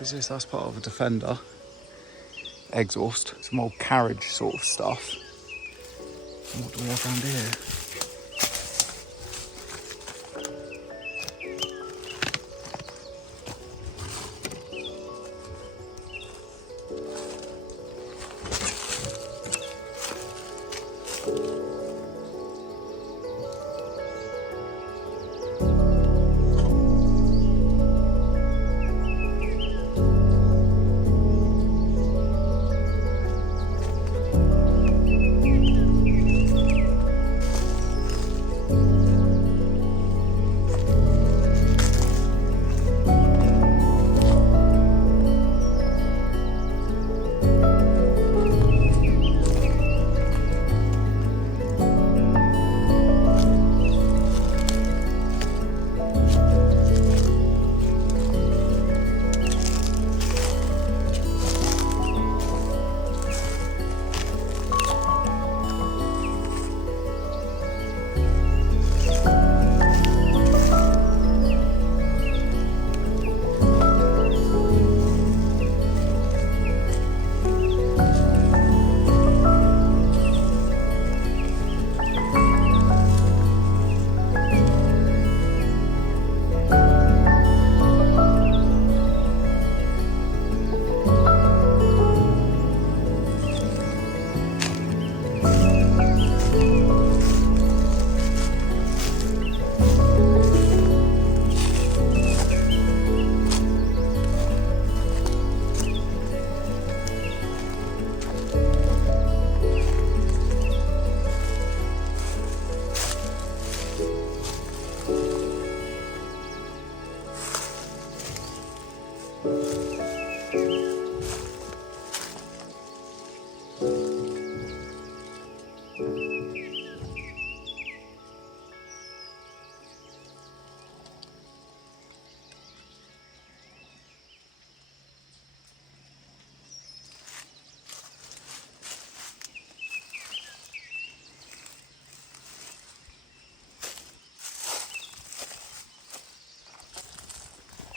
is this? That's part of a Defender exhaust. Some old carriage sort of stuff. And what do we have around here?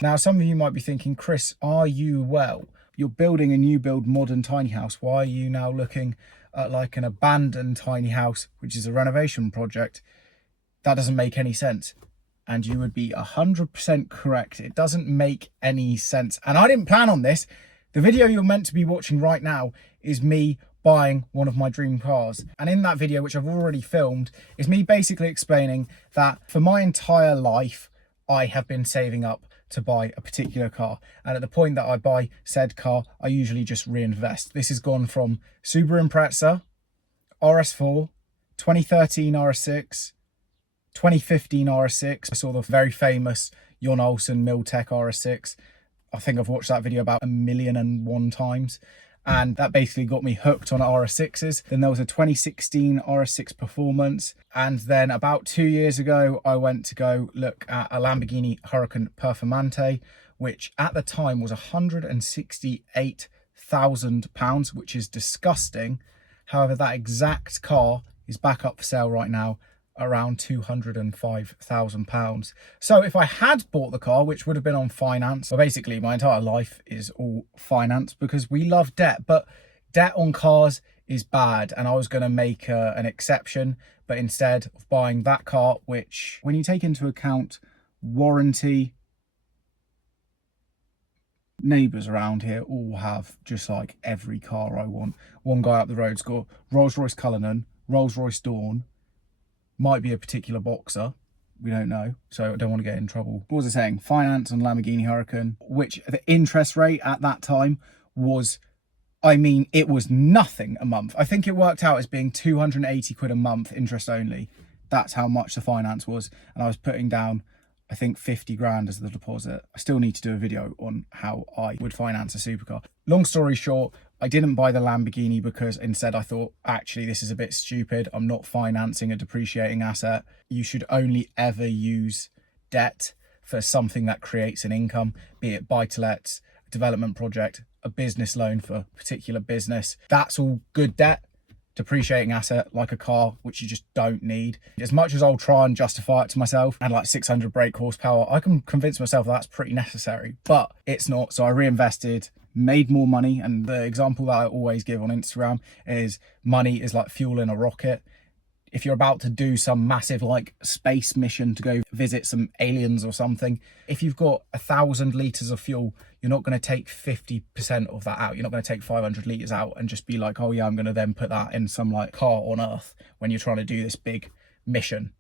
Now, some of you might be thinking, Chris, are you well? You're building a new build modern tiny house. Why are you now looking at like an abandoned tiny house, which is a renovation project? That doesn't make any sense. And you would be 100% correct. It doesn't make any sense. And I didn't plan on this. The video you're meant to be watching right now is me buying one of my dream cars. And in that video, which I've already filmed, is me basically explaining that for my entire life, I have been saving up to buy a particular car, and at the point that I buy said car, I usually just reinvest. This has gone from Subaru Impreza, RS4, 2013 RS6, 2015 RS6. I saw the very famous Jon Olsen Miltech RS6. I think I've watched that video about 1,000,001 times, and that basically got me hooked on RS6s. Then there was a 2016 RS6 Performance, and then about 2 years ago I went to go look at a Lamborghini Huracan Performante, which at the time was £168,000, which is disgusting. However, that exact car is back up for sale right now around £205,000. So if I had bought the car, which would have been on finance, well, basically my entire life is all finance because we love debt, but debt on cars is bad. And I was going to make an exception, but instead of buying that car, which when you take into account warranty, neighbours around here all have just like every car I want. One guy up the road's got Rolls-Royce Cullinan, Rolls-Royce Dawn, might be a particular Boxer, we don't know, so I don't want to get in trouble. What was I saying? Finance on Lamborghini Huracan, which the interest rate at that time was, I mean, it was nothing a month. I think it worked out as being 280 quid a month, interest only. That's how much the finance was, and I was putting down, I think, 50 grand as the deposit. I still need to do a video on how I would finance a supercar. Long story short, I didn't buy the Lamborghini because instead I thought, actually, this is a bit stupid. I'm not financing a depreciating asset. You should only ever use debt for something that creates an income, be it buy-to-lets, a development project, a business loan for a particular business. That's all good debt. depreciating asset like a car, which you just don't need. As much as I'll try and justify it to myself, and like 600 brake horsepower, I can convince myself that's pretty necessary, but it's not. So I reinvested, made more money. And the example that I always give on Instagram is money is like fuel in a rocket. If you're about to do some massive like space mission to go visit some aliens or something, if you've got 1,000 litres of fuel, you're not going to take 50% of that out. You're not going to take 500 litres out and just be like, oh yeah, I'm going to then put that in some like car on Earth when you're trying to do this big mission.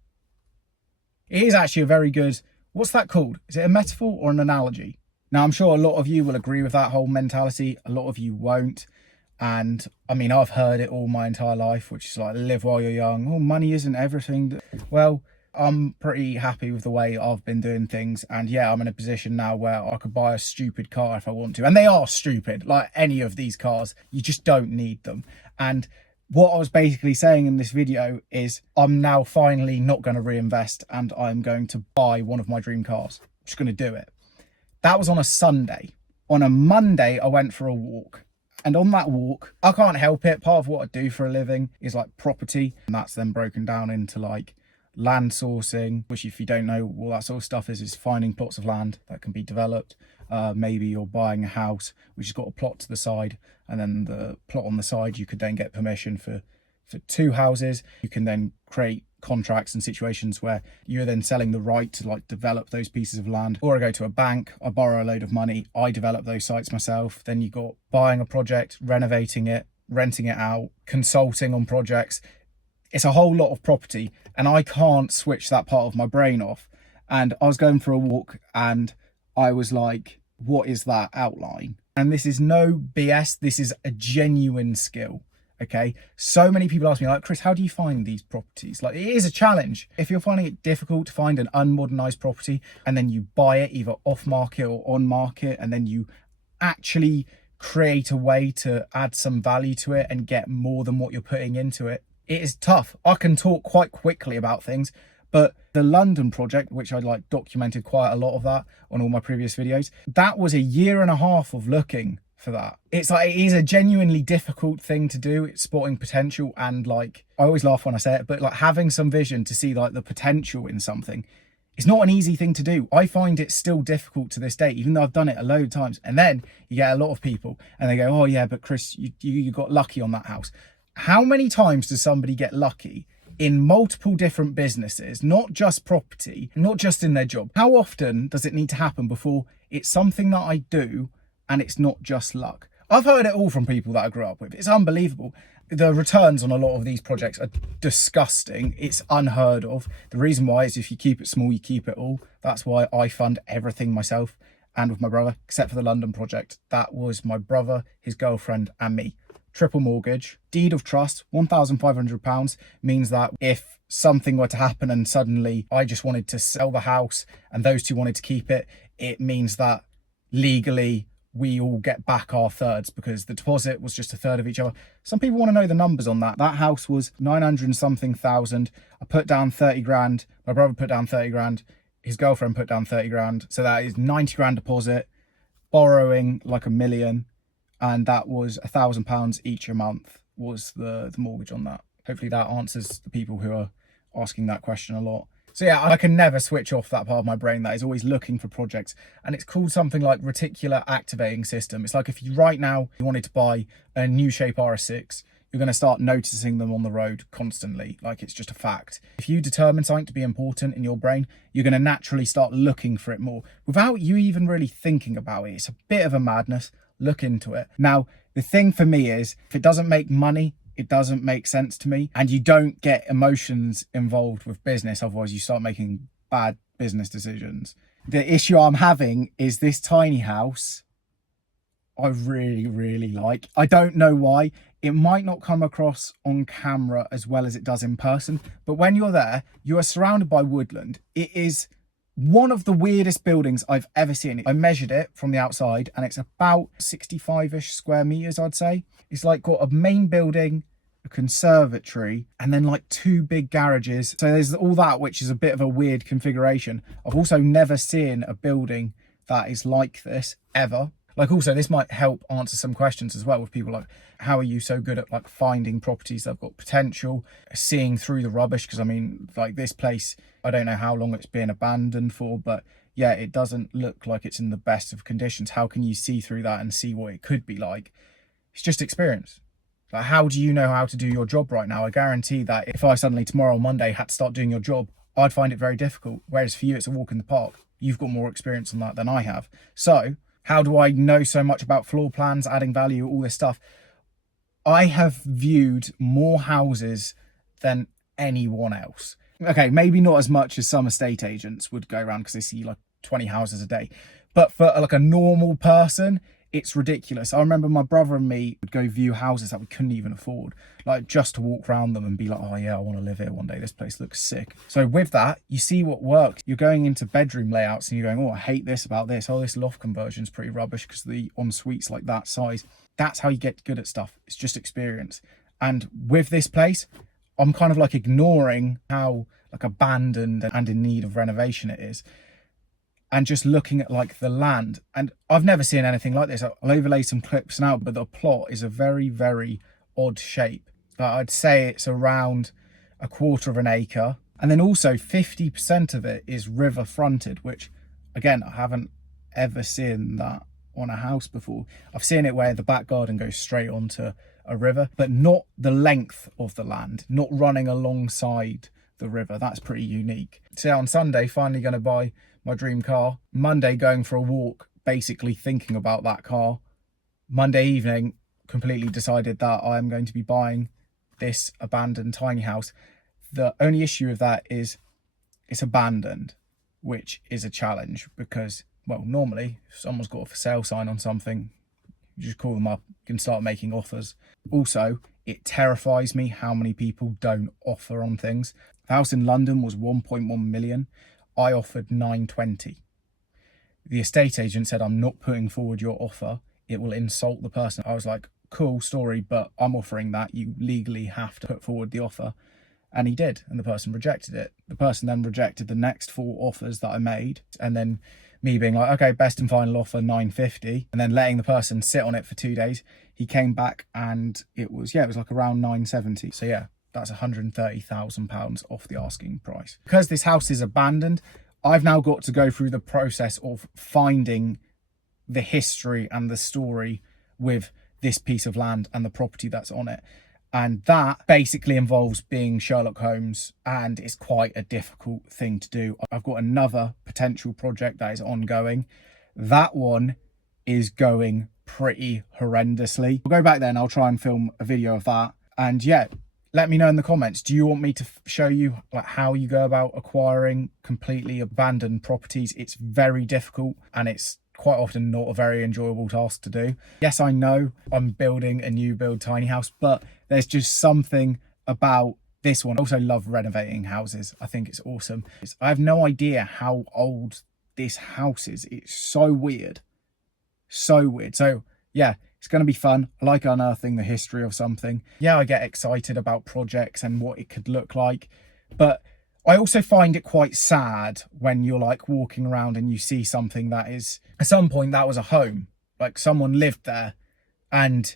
It is actually a very good, what's that called? Is it a metaphor or an analogy? Now, I'm sure a lot of you will agree with that whole mentality. A lot of you won't. And I mean, I've heard it all my entire life, which is like, live while you're young. Oh, money isn't everything. Well, I'm pretty happy with the way I've been doing things. And yeah, I'm in a position now where I could buy a stupid car if I want to. And they are stupid, like any of these cars. You just don't need them. And what I was basically saying in this video is I'm now finally not going to reinvest and I'm going to buy one of my dream cars. I'm just going to do it. That was on a Sunday. On a Monday, I went for a walk. And on that walk, I can't help it. Part of what I do for a living is like property. And that's then broken down into like land sourcing, which if you don't know what that sort of stuff is finding plots of land that can be developed. Maybe you're buying a house, which has got a plot to the side. And then the plot on the side, you could then get permission for 2 houses. You can then create contracts and situations where you're then selling the right to like develop those pieces of land. Or I go to a bank, I borrow a load of money, I develop those sites myself. Then you got buying a project, renovating it, renting it out, consulting on projects. It's a whole lot of property and I can't switch that part of my brain off. And I was going for a walk and I was like, what is that outline? And this is no BS, this is a genuine skill. Okay, so many people ask me like, Chris, how do you find these properties? Like, it is a challenge. If you're finding it difficult to find an unmodernized property and then you buy it either off market or on market, and then you actually create a way to add some value to it and get more than what you're putting into it, it is tough. I can talk quite quickly about things, but the London project, which I like documented quite a lot of that on all my previous videos, that was 1.5 years of looking for that. It's like, it is a genuinely difficult thing to do. It's spotting potential, and like, I always laugh when I say it, but like having some vision to see like the potential in something, it's not an easy thing to do. I find it still difficult to this day, even though I've done it a load of times. And then you get a lot of people and they go, oh yeah, but Chris, you got lucky on that house. How many times does somebody get lucky in multiple different businesses, not just property, not just in their job? How often does it need to happen before it's something that I do and it's not just luck? I've heard it all from people that I grew up with. It's unbelievable. The returns on a lot of these projects are disgusting. It's unheard of. The reason why is if you keep it small, you keep it all. That's why I fund everything myself and with my brother, except for the London project. That was my brother, his girlfriend and me. Triple mortgage, deed of trust, £1,500 means that if something were to happen and suddenly I just wanted to sell the house and those two wanted to keep it, it means that legally we all get back our thirds because the deposit was just a third of each other. Some people want to know the numbers on that. That house was 900 and something thousand. I put down 30 grand. My brother put down 30 grand. His girlfriend put down 30 grand. So that is 90 grand deposit, borrowing like £1 million. And that was £1,000 each a month was the mortgage on that. Hopefully that answers the people who are asking that question a lot. So yeah, I can never switch off that part of my brain that is always looking for projects. And it's called something like reticular activating system. It's like if you right now you wanted to buy a new shape RS6, you're going to start noticing them on the road constantly. Like, it's just a fact. If you determine something to be important in your brain, you're going to naturally start looking for it more without you even really thinking about it. It's a bit of a madness. Look into it. Now, the thing for me is, if it doesn't make money, it doesn't make sense to me. And you don't get emotions involved with business. Otherwise, you start making bad business decisions. The issue I'm having is this tiny house I really, really like. I don't know why. It might not come across on camera as well as it does in person. But when you're there, you are surrounded by woodland. It is one of the weirdest buildings I've ever seen. I measured it from the outside and it's about 65-ish square meters, I'd say. It's like got a main building, a conservatory, and then like 2 big garages. So there's all that, which is a bit of a weird configuration. I've also never seen a building that is like this ever. Like also this might help answer some questions as well with people like, how are you so good at like finding properties that have got potential, seeing through the rubbish? Because I mean, like this place, I don't know how long it's been abandoned for, but yeah, it doesn't look like it's in the best of conditions. How can you see through that and see what it could be like? It's just experience. Like, how do you know how to do your job right now? I guarantee that if I suddenly tomorrow, Monday, had to start doing your job, I'd find it very difficult. Whereas for you, it's a walk in the park. You've got more experience on that than I have. So how do I know so much about floor plans, adding value, all this stuff? I have viewed more houses than anyone else. Okay, maybe not as much as some estate agents would go around because they see like 20 houses a day. But for like a normal person, it's ridiculous. I remember my brother and me would go view houses that we couldn't even afford, like just to walk around them and be like, oh yeah, I want to live here one day. This place looks sick. So with that, you see what works. You're going into bedroom layouts and you're going, oh, I hate this about this. Oh, this loft conversion's pretty rubbish because the ensuite's like that size. That's how you get good at stuff. It's just experience. And with this place, I'm kind of like ignoring how like abandoned and in need of renovation it is, and just looking at like the land. And I've never seen anything like this. I'll overlay some clips now, but the plot is a very, very odd shape. I'd say it's around 1/4 of an acre. And then also 50% of it is river fronted, which again, I haven't ever seen that on a house before. I've seen it where the back garden goes straight onto a river, but not the length of the land, not running alongside the river. That's pretty unique. So on Sunday, finally going to buy my dream car. Monday, going for a walk, basically thinking about that car. Monday evening, completely decided that I'm going to be buying this abandoned tiny house. The only issue with that is it's abandoned, which is a challenge because, well, normally if someone's got a for sale sign on something, you just call them up, you can start making offers. Also, it terrifies me how many people don't offer on things. The house in London was 1.1 million. I offered 920. The estate agent said, I'm not putting forward your offer. It will insult the person. I was like, cool story, but I'm offering that. You legally have to put forward the offer. And he did, and the person rejected it. The person then rejected the next 4 offers that I made. And then me being like, okay, best and final offer, 950. And then letting the person sit on it for 2 days. He came back and it was like around 970. So yeah, that's £130,000 off the asking price. Because this house is abandoned, I've now got to go through the process of finding the history and the story with this piece of land and the property that's on it. And that basically involves being Sherlock Holmes, and it's quite a difficult thing to do. I've got another potential project that is ongoing. That one is going pretty horrendously. I'll go back there and I'll try and film a video of that. And yeah, let me know in the comments. Do you want me to show you like how you go about acquiring completely abandoned properties? It's very difficult and it's quite often not a very enjoyable task to do. Yes, I know I'm building a new build tiny house, but there's just something about this one. I also love renovating houses. I think it's awesome. I have no idea how old this house is. It's so weird. So weird. So yeah, it's going to be fun. I like unearthing the history of something. Yeah, I get excited about projects and what it could look like, but I also find it quite sad when you're like walking around and you see something that is, at some point that was a home, like someone lived there, and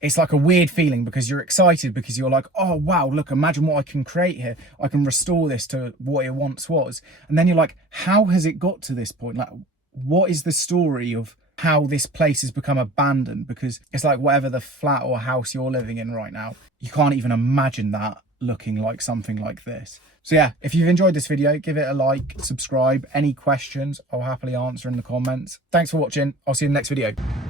it's like a weird feeling because you're excited because you're like, oh wow, look, imagine what I can create here. I can restore this to what it once was. And then you're like, how has it got to this point? Like, what is the story of how this place has become abandoned? Because it's like whatever the flat or house you're living in right now, you can't even imagine that looking like something like this. So yeah, if you've enjoyed this video, give it a like, subscribe. Any questions, I'll happily answer in the comments. Thanks for watching. I'll see you in the next video.